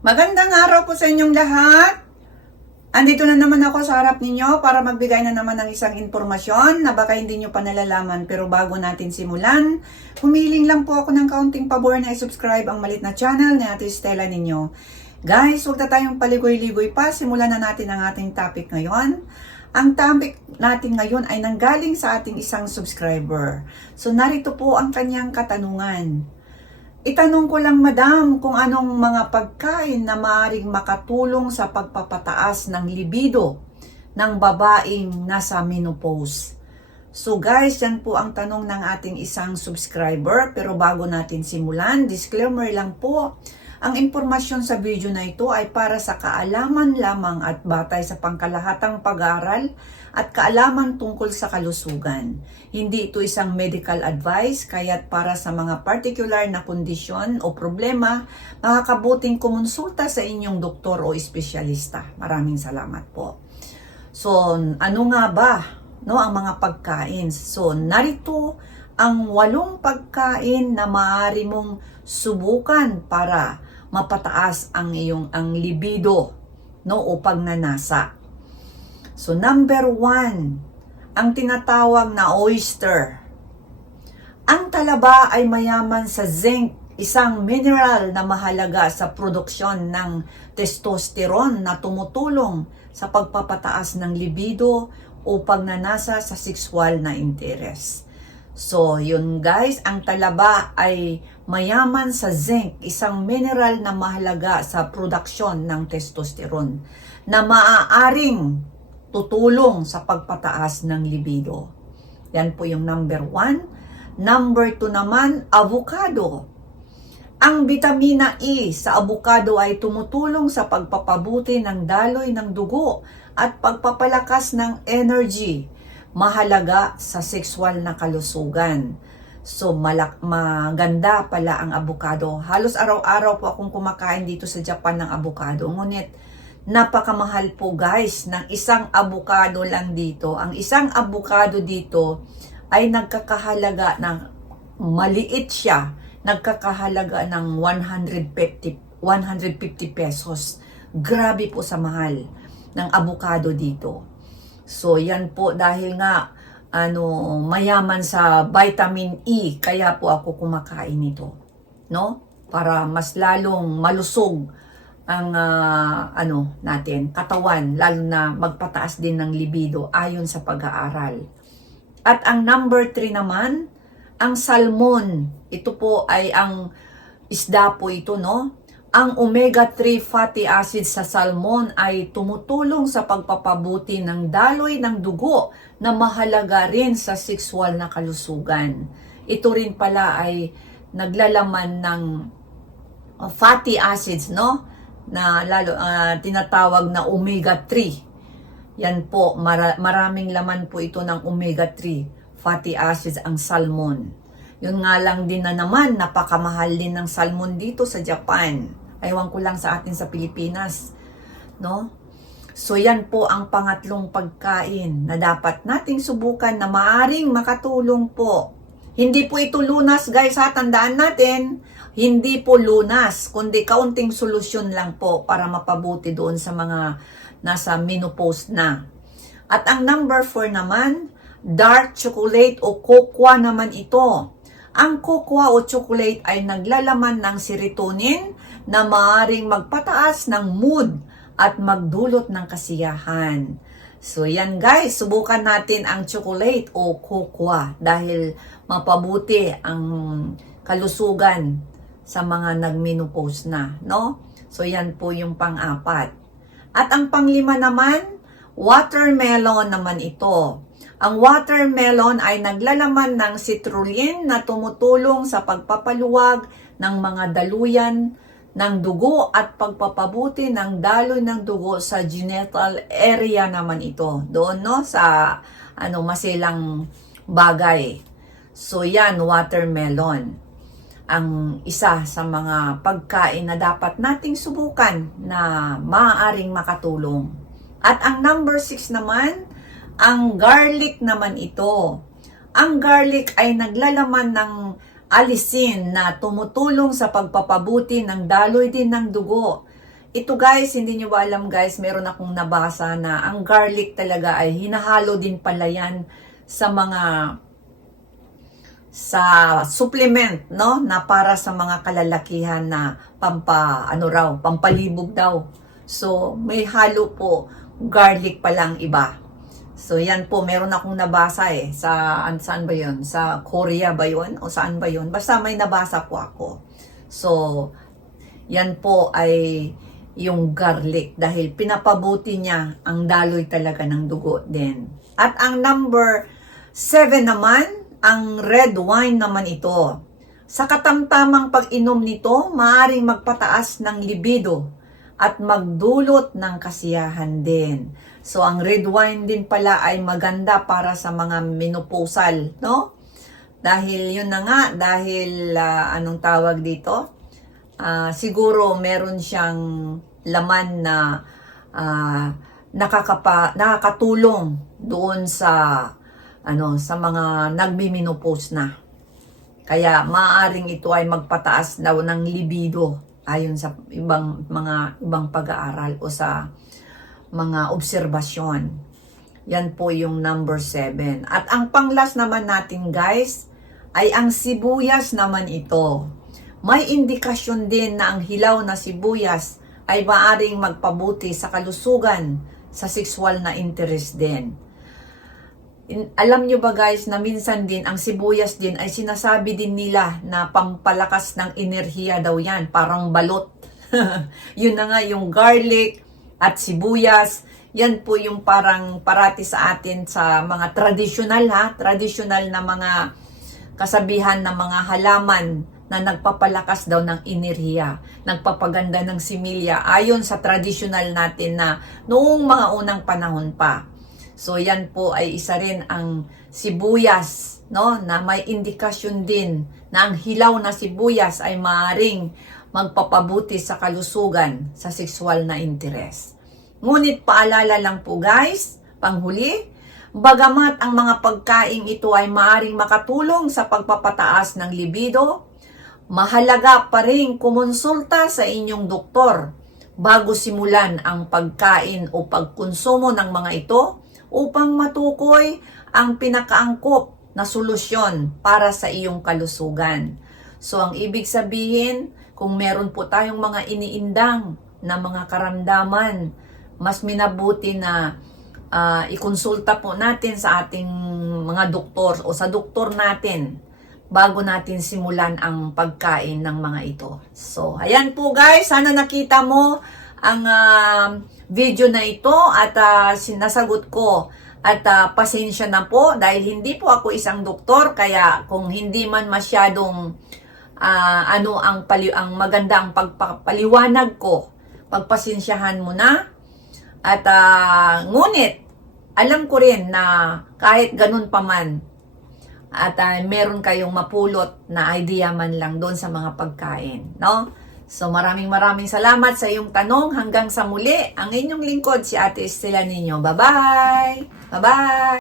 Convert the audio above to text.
Magandang araw po sa inyong lahat. Andito na naman ako sa harap ninyo para magbigay na naman ng isang impormasyon na baka hindi nyo pa nalalaman pero bago natin simulan, humiling lang po ako ng kaunting pabor na i-subscribe ang malit na channel ni Ate Stella ninyo. Guys, huwag na tayong paligoy-ligoy pa. Simulan na natin ang ating topic ngayon. Ang topic natin ngayon ay nanggaling sa ating isang subscriber. So narito po ang kanyang katanungan. Itanong ko lang madam kung anong mga pagkain na maaaring makatulong sa pagpapataas ng libido ng babaeng nasa menopause. So guys, yan po ang tanong ng ating isang subscriber. Pero bago natin simulan, disclaimer lang po, ang impormasyon sa video na ito ay para sa kaalaman lamang at batay sa pangkalahatang pag-aaral at kaalaman tungkol sa kalusugan. Hindi ito isang medical advice, kaya't para sa mga particular na kondisyon o problema, makakabuting kumonsulta sa inyong doktor o espesyalista. Maraming salamat po. So, ano nga ba no ang mga pagkain? So, narito ang walong pagkain na maaari mong subukan para mapataas ang iyong ang libido no o pagnanasa. So number one, ang tinatawag na oyster. Ang talaba ay mayaman sa zinc, isang mineral na mahalaga sa produksyon ng testosterone na tumutulong sa pagpapataas ng libido o pagnanasa sa sexual na interes. So, yun guys, ang talaba ay mayaman sa zinc, isang mineral na mahalaga sa produksyon ng testosterone na maaaring tutulong sa pagpataas ng libido. Yan po yung number one. Number two naman, avocado. Ang vitamina E sa avocado ay tumutulong sa pagpapabuti ng daloy ng dugo at pagpapalakas ng energy mahalaga sa sexual na kalusugan. So, malak maganda pala ang avocado. Halos araw-araw po akong kumakain dito sa Japan ng avocado. Ngunit, napakamahal po guys ng isang avocado lang dito. Ang isang avocado dito ay nagkakahalaga ng maliit siya. Nagkakahalaga ng 150, 150 pesos. Grabe po sa mahal ng avocado dito. So, yan po dahil nga ano, mayaman sa vitamin E, kaya po ako kumakain nito. No? Para mas lalong malusog ang ah, ano natin, katawan, lalo na magpataas din ng libido ayon sa pag-aaral. At ang number 3 naman, ang salmon. Ito po ay ang isda po ito, no? Ang omega-3 fatty acids sa salmon ay tumutulong sa pagpapabuti ng daloy ng dugo na mahalaga rin sa sexual na kalusugan. Ito rin pala ay naglalaman ng uh, fatty acids, no? Na lalo uh, tinatawag na omega-3. Yan po, mara- maraming laman po ito ng omega-3 fatty acids ang salmon. Yun nga lang din na naman, napakamahal din ng salmon dito sa Japan. Aywan ko lang sa atin sa Pilipinas. No? So yan po ang pangatlong pagkain na dapat nating subukan na maaring makatulong po. Hindi po ito lunas guys ha, tandaan natin. Hindi po lunas, kundi kaunting solusyon lang po para mapabuti doon sa mga nasa menopause na. At ang number 4 naman, dark chocolate o cocoa naman ito. Ang cocoa o chocolate ay naglalaman ng serotonin na maaring magpataas ng mood at magdulot ng kasiyahan. So yan guys, subukan natin ang chocolate o cocoa dahil mapabuti ang kalusugan sa mga nagmenopause na, no? So yan po yung pang-apat. At ang panglima naman, watermelon naman ito. Ang watermelon ay naglalaman ng citrulline na tumutulong sa pagpapaluwag ng mga daluyan ng dugo at pagpapabuti ng daloy ng dugo sa genital area naman ito. Doon no sa ano masilang bagay. So yan watermelon. Ang isa sa mga pagkain na dapat nating subukan na maaaring makatulong. At ang number 6 naman ang garlic naman ito. Ang garlic ay naglalaman ng alisin na tumutulong sa pagpapabuti ng daloy din ng dugo ito guys, hindi nyo ba alam guys, meron akong nabasa na ang garlic talaga ay hinahalo din pala yan sa mga sa supplement, no? Na para sa mga kalalakihan na pampa, ano raw, pampalibog daw. So, may halo po, garlic pa lang iba. So, yan po, meron akong nabasa eh. Sa, an- saan ba yun? Sa Korea ba yun? O saan ba yun? Basta may nabasa po ako. So, yan po ay yung garlic dahil pinapabuti niya ang daloy talaga ng dugo din. At ang number 7 naman, ang red wine naman ito. Sa katamtamang pag-inom nito, maaring magpataas ng libido at magdulot ng kasiyahan din. So, ang red wine din pala ay maganda para sa mga menopausal, no? Dahil yun na nga, dahil ah, anong tawag dito? Ah, siguro meron siyang laman na ah, nakakapa, nakakatulong doon sa ano sa mga nagmi-menopause na. Kaya maaaring ito ay magpataas daw ng libido ayon sa ibang mga ibang pag-aaral o sa mga obserbasyon. Yan po yung number 7. At ang panglas naman natin guys ay ang sibuyas naman ito. May indikasyon din na ang hilaw na sibuyas ay maaring magpabuti sa kalusugan sa sexual na interest din. In- alam nyo ba guys na minsan din ang sibuyas din ay sinasabi din nila na pampalakas ng enerhiya daw yan, parang balot. Yun na nga yung garlic at sibuyas. Yan po yung parang parati sa atin sa mga traditional ha, traditional na mga kasabihan ng mga halaman na nagpapalakas daw ng enerhiya, nagpapaganda ng similya ayon sa traditional natin na noong mga unang panahon pa. So yan po ay isa rin ang sibuyas, no, na may indikasyon din na ang hilaw na sibuyas ay maaring magpapabuti sa kalusugan sa sexual na interes. Ngunit paalala lang po guys, panghuli, bagamat ang mga pagkain ito ay maaring makatulong sa pagpapataas ng libido, mahalaga pa rin kumonsulta sa inyong doktor bago simulan ang pagkain o pagkonsumo ng mga ito upang matukoy ang pinakaangkop na solusyon para sa iyong kalusugan. So ang ibig sabihin, kung meron po tayong mga iniindang na mga karamdaman, mas minabuti na ah, ikonsulta po natin sa ating mga doktor o sa doktor natin bago natin simulan ang pagkain ng mga ito. So, ayan po guys, sana nakita mo ang ah, video na ito at ah, sinasagot ko at ah, pasensya na po dahil hindi po ako isang doktor kaya kung hindi man masyadong ah, ano ang pali ang maganda ang pagpapaliwanag ko pagpasensyahan mo na at ah, ngunit alam ko rin na kahit ganun pa man at ah, meron kayong mapulot na idea man lang doon sa mga pagkain, no? So maraming maraming salamat sa iyong tanong. Hanggang sa muli, ang inyong lingkod si Ate Estela Ninyo. Bye-bye! Bye-bye!